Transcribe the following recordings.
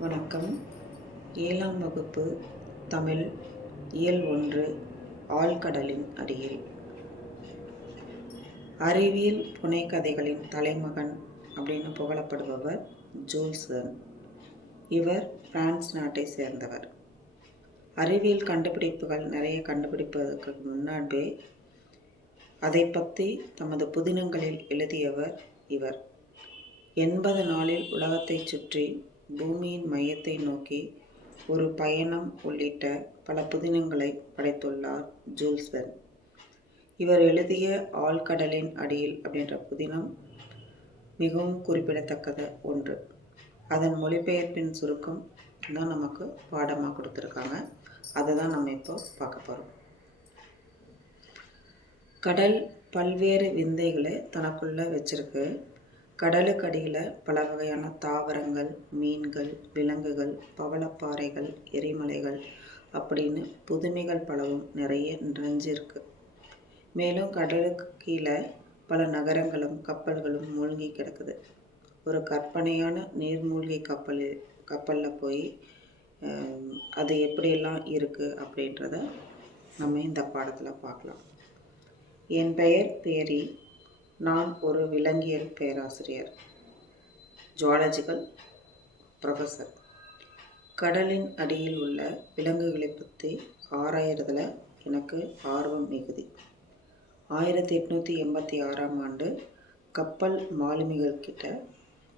வணக்கம். 7ஆம் வகுப்பு தமிழ் இயல் 1 ஆழ்கடலின் அடியில். அறிவியல் புனைகதைகளின் தலைமகன் அப்படின்னு புகழப்படுபவர் ஜூல்ஸ் வெர்ன். இவர் பிரான்ஸ் நாட்டை சேர்ந்தவர். அறிவியல் கண்டுபிடிப்புகள் நிறைய கண்டுபிடிப்பதற்கு முன்னாடி அதை பற்றி தமது புதினங்களில் எழுதியவர் இவர். 80 நாளில் உலகத்தை சுற்றி பூமியின் மையத்தை நோக்கி ஒரு பயணம் உள்ளிட்ட பல புதினங்களை படைத்துள்ளார் ஜூல்ஸ் வெர்ன். இவர் எழுதிய ஆழ்கடலின் அடியில் அப்படின்ற புதினம் மிகவும் குறிப்பிடத்தக்கத ஒன்று. அதன் மொழிபெயர்ப்பின் சுருக்கம் தான் நமக்கு பாடமாக கொடுத்துருக்காங்க. அதை தான் நம்ம இப்போ பார்க்க போகிறோம். கடல் பல்வேறு விந்தைகளை தனக்குள்ளே வச்சிருக்கு. கடலுக்கு அடியில் பல வகையான தாவரங்கள், மீன்கள், விலங்குகள், பவளப்பாறைகள், எரிமலைகள் அப்படின்னு புதுமைகள் பலவும் நிறைய நிறைஞ்சிருக்கு. மேலும் கடலுக்கு கீழே பல நகரங்களும் கப்பல்களும் மூழ்கி கிடக்குது. ஒரு கற்பனையான நீர்மூழ்கி கப்பலில் போய் அது எப்படியெல்லாம் இருக்குது அப்படின்றத நம்ம இந்த பாடத்தில் பார்க்கலாம். என் பெயர் பேரி. நான் ஒரு விலங்கியல் பேராசிரியர், ஜுவாலஜிக்கல் ப்ரொஃபஸர். கடலின் அடியில் உள்ள விலங்குகளை பற்றி ஆராயறதுல எனக்கு ஆர்வம் மிகுதி. 1886ஆம் ஆண்டு கப்பல் மாலுமிகள் கிட்ட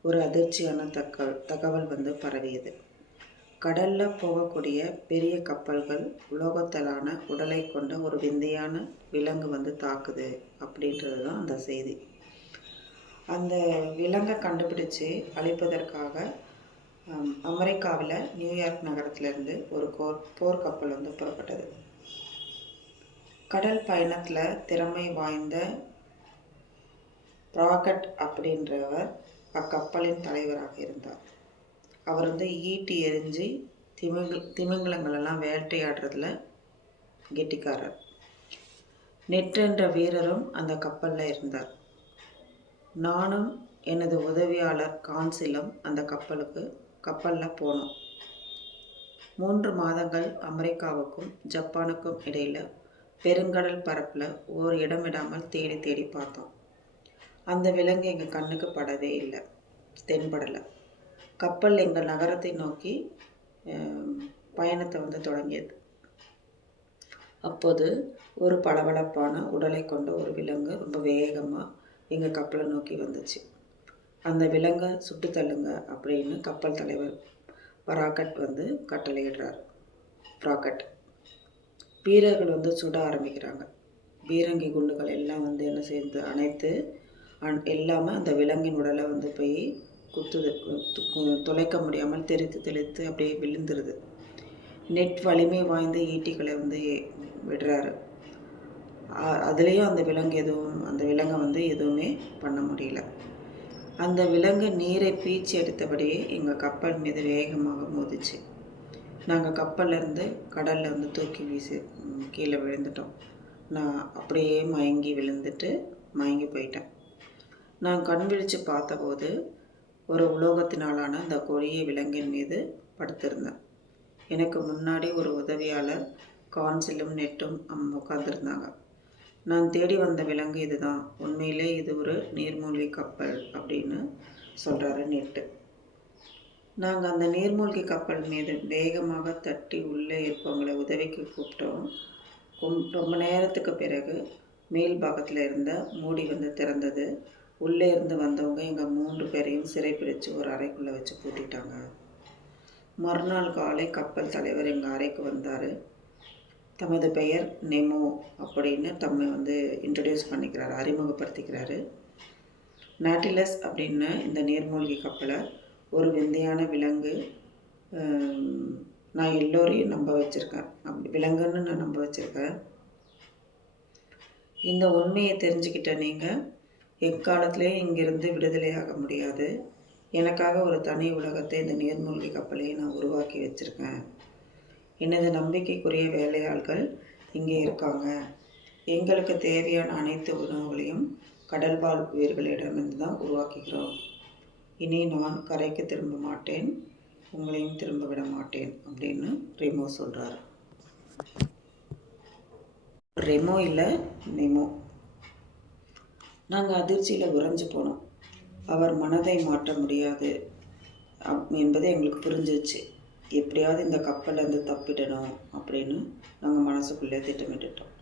ஒரு அதிர்ச்சியான தகவல் பரவியது. கடலில் போகக்கூடிய பெரிய கப்பல்கள் உலோகத்தாலான உடலை கொண்ட ஒரு விந்தையான விலங்கு தாக்குது அப்படின்றது தான் அந்த செய்தி. அந்த விலங்கை கண்டுபிடிச்சு அழிப்பதற்காக அமெரிக்காவில் நியூயார்க் நகரத்திலிருந்து ஒரு போர்க்கப்பல் புறப்பட்டது. கடல் பயணத்தில் திறமை வாய்ந்த ப்ராகட் அப்படின்றவர் அக்கப்பலின் தலைவராக இருந்தார். அவர் ஈட்டி எறிஞ்சு திமிங்கலங்களெல்லாம் வேட்டையாடுறதுல கெட்டிக்காரர். நெட் என்ற வீரரும் அந்த கப்பலில் இருந்தார். நானும் எனது உதவியாளர் கான்சிலும் அந்த கப்பலில் போனோம். 3 மாதங்கள் அமெரிக்காவுக்கும் ஜப்பானுக்கும் இடையில் பெருங்கடல் பரப்பில் ஒரு இடம் விடாமல் தேடி தேடி பார்த்தோம். அந்த விலங்கு எங்கள் கண்ணுக்கு படவே இல்லை, தென்படலை. கப்பல் எங்கள் நகரத்தை நோக்கி பயணத்தை தொடங்கியது. அப்போது ஒரு பளபளப்பான உடலை கொண்ட ஒரு விலங்கு ரொம்ப வேகமாக எங்கள் கப்பலை நோக்கி வந்துச்சு. அந்த விலங்கை சுட்டு தள்ளுங்க அப்படின்னு கப்பல் தலைவர் பராகட் கட்டளையிடுறார். ப்ராகட் வீரர்கள் சுட ஆரம்பிக்கிறாங்க. பீரங்கி குண்டுகள் எல்லாம் என்ன செய்யுது, அனைத்து எல்லாமே அந்த விலங்கின் உடலை போய் குத்துது. தொலைக்க முடியாமல் தெளித்து அப்படியே விழுந்துருது. நெட் வலிமை வாய்ந்த ஈட்டிகளை விடுறாரு. அதுலேயும் அந்த விலங்கை எதுவுமே பண்ண முடியல. அந்த விலங்கு நீரை பீச்சி எடுத்தபடியே எங்கள் கப்பல் மீது வேகமாக மோதிச்சு. நாங்கள் கப்பல்லேருந்து கடலில் தூக்கி வீசி கீழே விழுந்துட்டோம். நான் அப்படியே மயங்கி போயிட்டேன். நான் கண் விழித்து பார்த்தபோது ஒரு உலோகத்தினாலான அந்த கொடிய விலங்கின் மீது படுத்திருந்தேன். எனக்கு முன்னாடி ஒரு உதவியாளர் கான்சிலும் நெட்டும் உட்கார்ந்துருந்தாங்க. நான் தேடி வந்த விலங்கு இதுதான், உண்மையிலே இது ஒரு நீர்மூழ்கி கப்பல் அப்படின்னு சொல்கிறாரு நெட்டு. நாங்கள் அந்த நீர்மூழ்கி கப்பல் மீது வேகமாக தட்டி உள்ளே இருப்பவங்களை உதவிக்கு கூப்பிட்டோம். ரொம்ப நேரத்துக்கு பிறகு மேல் பாகத்தில் இருந்த மூடி திறந்தது. உள்ளே இருந்து வந்தவங்க எங்கள் 3 பேரையும் சிறைப்பிடிச்சு ஒரு அறைக்குள்ளே வச்சு பூட்டிட்டாங்க. மறுநாள் காலை கப்பல் தலைவர் எங்கள் அறைக்கு வந்தார். தமது பெயர் நெமோ அப்படின்னு தம்மை இன்ட்ரடியூஸ் பண்ணிக்கிறாரு, அறிமுகப்படுத்திக்கிறாரு. நாட்டிலஸ் அப்படின்னு இந்த நீர்மூழ்கி கப்பலை ஒரு விந்தையான விலங்கு, நான் எல்லோரையும் நம்ப வச்சுருக்கேன், விலங்குன்னு நான் நம்ப வச்சுருக்கேன். இந்த உண்மையை தெரிஞ்சுக்கிட்ட நீங்கள் எக்காலத்திலேயே இங்கிருந்து விடுதலையாக முடியாது. எனக்காக ஒரு தனி உலகத்தை இந்த நீர்மூழ்கி கப்பலையை நான் உருவாக்கி வச்சுருக்கேன். எனது நம்பிக்கைக்குரிய வேலையாள்கள் இங்கே இருக்காங்க. எங்களுக்கு தேவையான அனைத்து உணவுகளையும் கடல்வாழ் உயிர்களிடமிருந்து தான் உருவாக்குகிறோம். இனி நான் கரைக்கு திரும்ப மாட்டேன். உங்களையும் திரும்ப விட மாட்டேன் அப்படின்னு ரெமோ சொல்கிறாரு. ரெமோ இல்லை, நெமோ. நாங்கள் அதிர்ச்சியில் உறைஞ்சு போனோம். அவர் மனதை மாற்ற முடியாது என்பது எங்களுக்கு புரிஞ்சிச்சு. எப்படியாவது இந்த கப்பலேருந்து தப்பிடணும் அப்படின்னு நாங்கள் மனசுக்குள்ளே திட்டமிட்டுட்டோம்.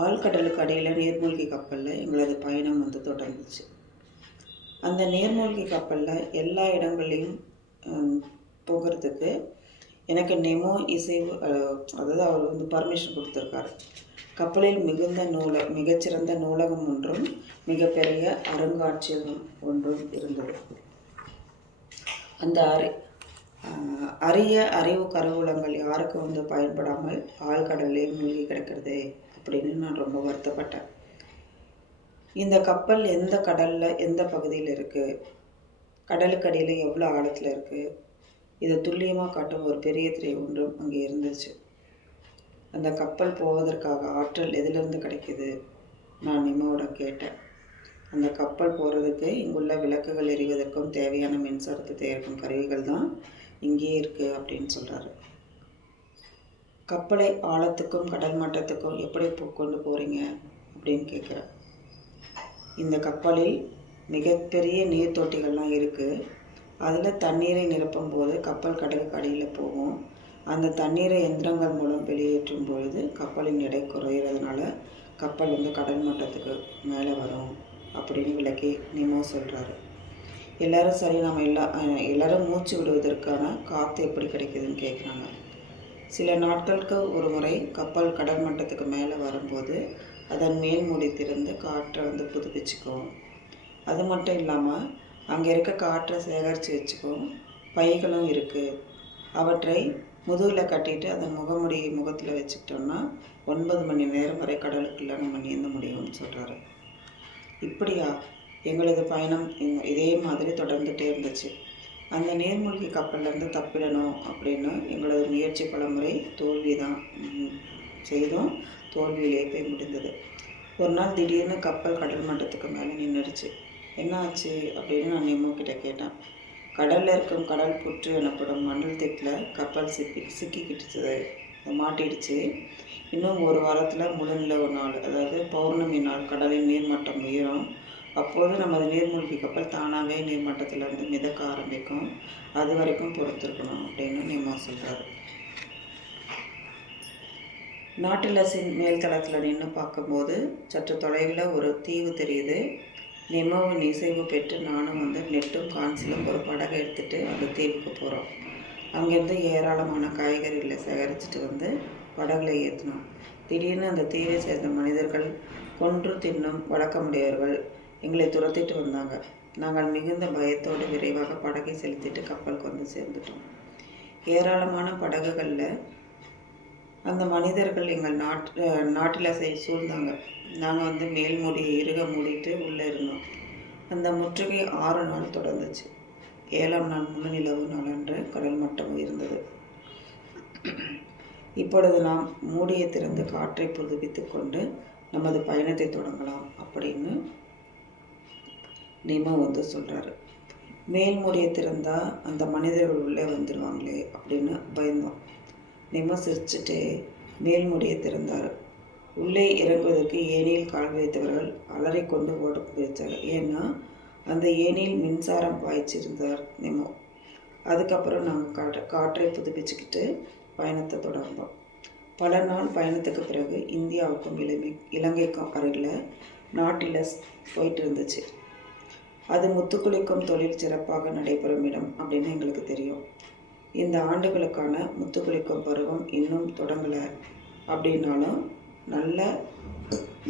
ஆழ்கடலுக்கு அடியில் நீர்மூழ்கி கப்பலில் எங்களது பயணம் தொடர்ந்துச்சு. அந்த நீர்மூழ்கி கப்பலில் எல்லா இடங்களையும் போகிறதுக்கு எனக்கு நெமோ இசைவு, அதாவது அவர் பர்மிஷன் கொடுத்துருக்காரு. கப்பலில் மிகச்சிறந்த நூலகம் ஒன்றும் மிகப்பெரிய அருங்காட்சியகம் ஒன்றும் இருந்தது. அந்த அரிய அறிவு கருவூலங்கள் யாருக்கும் பயன்படாமல் ஆழ்கடல்லே மூழ்கி கிடக்கிறது அப்படின்னு நான் ரொம்ப வருத்தப்பட்டேன். இந்த கப்பல் எந்த கடலில் எந்த பகுதியில் இருக்குது, கடலுக்கு அடியில் எவ்வளோ ஆழத்தில் இருக்குது, இதை துல்லியமாக காட்டும் ஒரு பெரிய திரை ஒன்றும் அங்கே இருந்துச்சு. அந்த கப்பல் போவதற்காக ஆற்றல் எதிலிருந்து கிடைக்கிது நான் நிம்மோட கேட்டேன். அந்த கப்பல் போகிறதுக்கு இங்குள்ள விளக்குகள் எரிவதற்கும் தேவையான மின்சாரத்தை தயாரிக்கும் கருவிகள் தான் இங்கேயே இருக்குது அப்படின்னு சொல்கிறாரு. கப்பலை ஆழத்துக்கும் கடல் மட்டத்துக்கும் எப்படி கொண்டு போகிறீங்க அப்படின்னு கேட்குறேன். இந்த கப்பலில் மிகப்பெரிய நீர் தொட்டிகள்லாம் இருக்குது. அதில் தண்ணீரை நிரப்பும் போது கப்பல் கடலுக்கு அடியில் போகும். அந்த தண்ணீரை எந்திரங்கள் மூலம் வெளியேற்றும் பொழுது கப்பலின் எடை குறையிறதுனால கப்பல் கடல் மட்டத்துக்கு மேலே வரும் அப்படின்னு விளக்கி நிமோ சொல்கிறாரு. எல்லோரும் சரி, நம்ம எல்லோரும் மூச்சு விடுவதற்கான காற்று எப்படி கிடைக்குதுன்னு கேட்குறாங்க. சில நாட்களுக்கு ஒரு முறை கப்பல் கடல் மட்டத்துக்கு மேலே வரும்போது அதன் மேல் மூடி திறந்து காற்றை புதுப்பிச்சுக்கும். அது மட்டும் இல்லாமல் அங்கே இருக்க காற்றை சேகரித்து வச்சுக்கும் பைகளும் இருக்குது. அவற்றை முதுகில் கட்டிட்டு அதன் முகத்தில் வச்சுக்கிட்டோம்னா 9 மணி நேரம் வரை கடலுக்குள்ளே நம்ம நீந்த முடியும்னு சொல்கிறாரு. இப்படியா எங்களது பயணம் இதே மாதிரி தொடர்ந்துகிட்டே இருந்துச்சு. அந்த நீர்மூழ்கி கப்பல்லேருந்து தப்பிடணும் அப்படின்னு எங்களது முயற்சி பலமுறை தோல்வி தான் செய்தோம். தோல்வியிலே போய் முடிந்தது. ஒரு நாள் திடீர்னு கப்பல் கடல் மட்டத்துக்கு மேலே நின்றுடுச்சு. என்ன ஆச்சு அப்படின்னு நான் நெமோ கிட்ட கேட்டேன். கடலில் இருக்கும் கடல் புற்று எனப்படும் மணல் திட்டில் கப்பல் சிக்கிக்கிட்டுச்சு, மாட்டிடுச்சு. இன்னும் ஒரு வாரத்தில் முழு நிலவு நாள், அதாவது பௌர்ணமி நாள் கடலின் நீர்மட்டம் உயரும். அப்போது நமது நீர்மூழ்கி கப்பல் தானாகவே நீர்மட்டத்திலேருந்து மிதக்க ஆரம்பிக்கும். அது வரைக்கும் பொறுத்திருக்கணும் அப்படின்னு நெமோ சொல்கிறாரு. நாட்டிலஸின் மேல்தளத்தில் நின்று பார்க்கும்போது சற்று தொலைவில் ஒரு தீவு தெரியுது. நெமோவின் இசைவு பெற்று நானும் நெட்டும் கான்சிலும் ஒரு படகை எடுத்துகிட்டு அந்த தீவுக்கு போகிறோம். அங்கேருந்து ஏராளமான காய்கறிகளை சேகரிச்சுட்டு படகுல ஏற்றினோம். திடீர்னு அந்த தீவை சேர்ந்த மனிதர்கள், கொன்று தின்னும் வழக்கமுடையவர்கள் எங்களை துரத்திட்டு வந்தாங்க. நாங்கள் மிகுந்த பயத்தோடு விரைவாக படகை செலுத்திட்டு கப்பலுக்கு சேர்ந்துட்டோம். ஏராளமான படகுகளில் அந்த மனிதர்கள் எங்கள் நாட்டில் சூழ்ந்தாங்க. நாங்கள் மேல் மூடியை இறுக மூடிட்டு உள்ளே இருந்தோம். அந்த முற்றுகை 6 நாள் தொடர்ந்துச்சு. 7ஆம் நாள் முழு நிலவு நாளன்று கடல் மட்டம் உயர்ந்தது. இப்பொழுது நாம் மூடியை திறந்து காற்றை புதுப்பித்து கொண்டு நமது பயணத்தை தொடங்கலாம் அப்படின்னு நெமோ சொல்கிறாரு. மேல் மூடியை திறந்தால் அந்த மனிதர்கள் உள்ளே வந்துடுவாங்களே அப்படின்னு பயந்தோம். நெமோ சிரிச்சுட்டே மேல் மூடியை திறந்தார். உள்ளே இறங்குவதற்கு ஏணியில் கால் வைத்தவர்கள் அலறிக்கொண்டு ஓட போயிச்சாங்க. ஏன்னா அந்த ஏணியில் மின்சாரம் பாய்ச்சிருந்தார் நெமோ. அதுக்கப்புறம் நாங்கள் காற்றை புதுப்பிச்சுக்கிட்டு பயணத்தை தொடர்ந்தோம். பல நாள் பயணத்துக்கு பிறகு இந்தியாவுக்கும் இலங்கைக்கும் அருகில் நாட்டிலஸ் போயிட்டு இருந்துச்சு. அது முத்துக்குளிக்கும் தொழில் சிறப்பாக நடைபெறும் இடம் அப்படின்னு எங்களுக்கு தெரியும். இந்த ஆண்டுகளுக்கான முத்துக்குளிக்கும் பருவம் இன்னும் தொடங்கலை அப்படின்னாலும்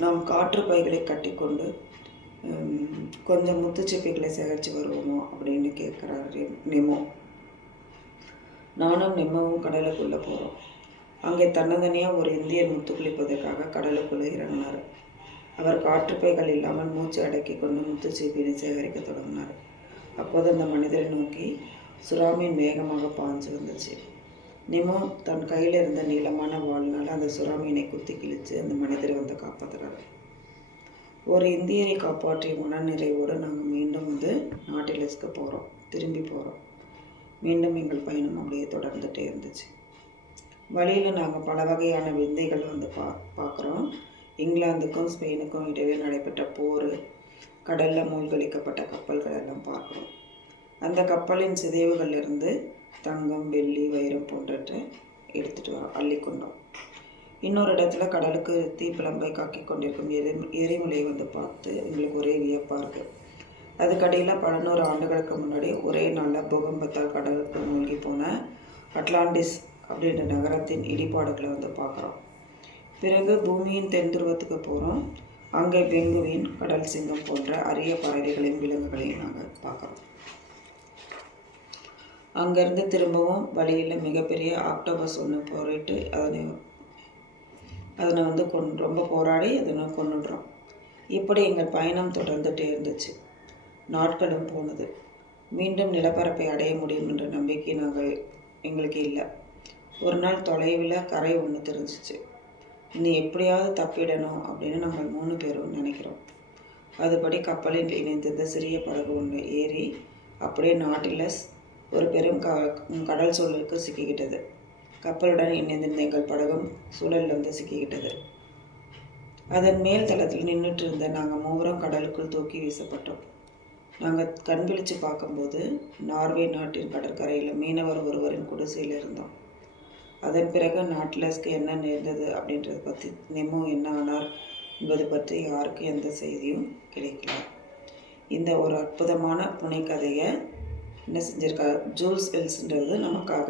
நாம் காற்று பைகளை கட்டி கொண்டு கொஞ்சம் முத்துச்சிப்பிகளை சேகரித்து வருவோமோ அப்படின்னு கேட்குறாரு நெமோ. நானும் நெமோவும் கடலுக்குள்ளே போகிறோம். அங்கே தன்னந்தனியாக ஒரு இந்தியர் முத்துக்குளிப்பதற்காக கடலுக்குள்ளே இறங்கினார். அவர் காற்றுப்பைகள் இல்லாமல் மூச்சு அடக்கி கொண்டு முத்துச்சிப்பினை சேகரிக்க தொடங்கினார். அப்போது அந்த மனிதரை நோக்கி சுறாமீன் வேகமாக பாய்ஞ்சு வந்துச்சு. நெமோ தன் கையில் இருந்த நீளமான வாள்னால் அந்த சுறாமீனை குத்தி கிழித்து அந்த மனிதரை காப்பாற்றுறாரு. ஒரு இந்தியரை காப்பாற்றிய மனநிறைவோடு நாங்கள் மீண்டும் நாட்டிலஸ்க்கு திரும்பி போகிறோம். மீண்டும் எங்கள் பயணம் அப்படியே தொடர்ந்துகிட்டே இருந்துச்சு. வழியில் நாங்கள் பல வகையான விந்தைகள் வந்து பார்க்குறோம். இங்கிலாந்துக்கும் ஸ்பெயினுக்கும் இடையே நடைபெற்ற போர், கடலில் மூழ்கடிக்கப்பட்ட கப்பல்கள் எல்லாம் பார்க்குறோம். அந்த கப்பலின் சிதைவுகளிலிருந்து தங்கம், வெள்ளி, வைரம் போன்றவற்றை எடுத்துகிட்டு வரோம், அள்ளிக்கொண்டோம். இன்னொரு இடத்துல கடலுக்கு தீப்பிழம்பை காக்கி கொண்டிருக்கும் எரிமலையை வந்து பார்த்து எங்களுக்கு ஒரே வியப்பாக இருக்குது. அதுக்கடையில் 1100 ஆண்டுகளுக்கு முன்னாடி ஒரே நாளில் பூகம்பத்தால் கடலுக்கு மூழ்கி போன அட்லாண்டிஸ் அப்படின்ற நகரத்தின் இடிபாடுகளை வந்து பார்க்குறோம். பிறகு பூமியின் தென் துருவத்துக்கு போகிறோம். அங்கே பெங்குவின், கடல் சிங்கம் போன்ற அரிய பறவைகளையும் விலங்குகளையும் நாங்கள் பார்க்குறோம். அங்கேருந்து திரும்பவும் வழியில் மிகப்பெரிய ஆக்டோபஸ் ஒன்று போரிட்டு அதனை வந்து ரொம்ப போராடி அதனை கொன்னுடுறோம். இப்படி எங்கள் பயணம் தொடர்ந்துகிட்டே இருந்துச்சு. நாட்களும் போனது. மீண்டும் நிலப்பரப்பை அடைய முடியும் என்ற நம்பிக்கை எங்களுக்கு இல்லை. ஒரு நாள் தொலைவில் கரை ஒன்று தெரிஞ்சிச்சு. இன்னும் எப்படியாவது தப்பிடணும் அப்படின்னு நாங்கள் 3 பேரும் நினைக்கிறோம். அதுபடி கப்பலில் இணைந்திருந்த சிறிய படகு ஒன்று ஏறி அப்படியே நாட்டிலஸ் ஒரு பெரும் கடல் சூழலுக்கு சிக்கிக்கிட்டது. கப்பலுடன் இணைந்திருந்த எங்கள் படகும் சூழலில் வந்து சிக்கிக்கிட்டது. அதன் மேல் தளத்தில் நின்றுட்டு இருந்த நாங்கள் 3 கடலுக்குள் தூக்கி வீசப்பட்டோம். நாங்கள் கண் விழித்து பார்க்கும்போது நார்வே நாட்டின் கடற்கரையில் மீனவர் ஒருவரின் குடிசையில் இருந்தோம். அதன் பிறகு நாட்டிலஸ்க்கு என்ன நேர்ந்தது அப்படின்றத பற்றி நெமோ என்ன ஆனார் என்பது பற்றி யாருக்கும் எந்த செய்தியும் கிடைக்கல. இந்த ஒரு அற்புதமான புனைக்கதையை என்ன செஞ்சிருக்கார் ஜூல்ஸ் வெல்ஸ்ன்றது நமக்காக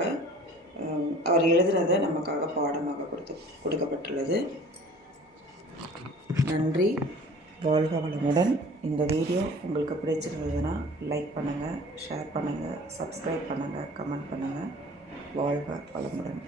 அவர் எழுதினதை நமக்காக பாடமாக கொடுக்கப்பட்டுள்ளது. நன்றி. வாழ்க வளமுடன். இந்த வீடியோ உங்களுக்கு பிடிச்சிருந்ததுன்னா லைக் பண்ணுங்கள், ஷேர் பண்ணுங்கள், சப்ஸ்கிரைப் பண்ணுங்கள், கமெண்ட் பண்ணுங்கள். வாழ்க வளமுடன்.